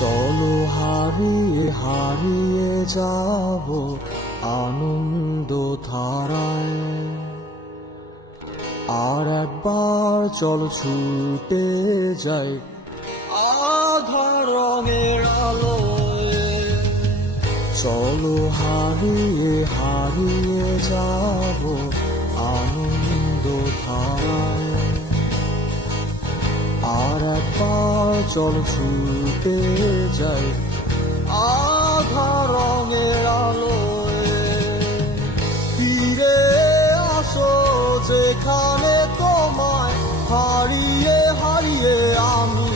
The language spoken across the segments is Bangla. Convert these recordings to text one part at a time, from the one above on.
চলো হারিয়ে হারিয়ে যাব আনন্দ ধারায়। আর একবার চলো ছুটে যাই আধার রঙের আলোয়। চলো হারিয়ে হারিয়ে যাব আনন্দ ধারায়। আর একবার চলো ছুটে যাই আধার রঙের আলোয়। ফিরে আসো যেখানে তোমায় হারিয়ে হারিয়ে আমি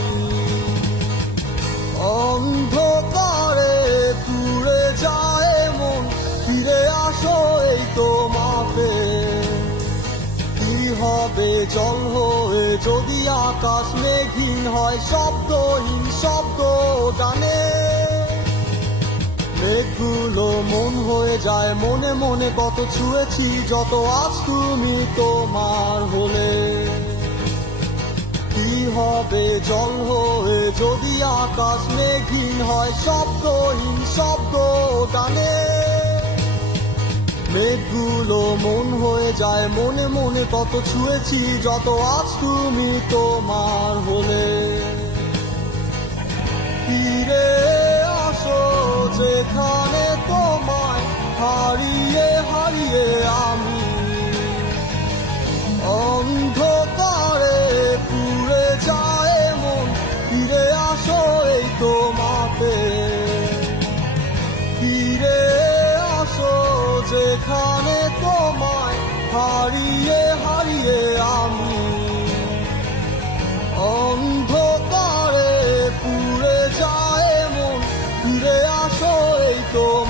অন্ধকারে পুড়ে যায় মন। ফিরে আসো এই তোমাকে। কি হবে জল হয়ে যদি আকাশ মেঘহীন হয়, শব্দহীন শব্দ গানে। মেঘগুলো মন হয়ে যায় মনে মনে, কত ছুঁয়েছি যত আজ তুমি তোমার হলে। কি হবে জল হয়ে যদি আকাশ মেঘহীন হয়, শব্দহীন শব্দ গানে। মেঘগুলো মন হয়ে যায় মনে মনে, কত ছুঁয়েছি যত আজ তুমি তোমার হলে। ফিরে আসো যেখানে তোমায় হারিয়ে হারিয়ে আমি অন্ধকারে পুড়ে যায় মন। ফিরে আসো এই তোমাকে। ফিরে আসো যেখানে তোমায় হারিয়ে হারিয়ে আমি অন্ধকারে পুড়ে যায় মন। ফিরে আসো এই তো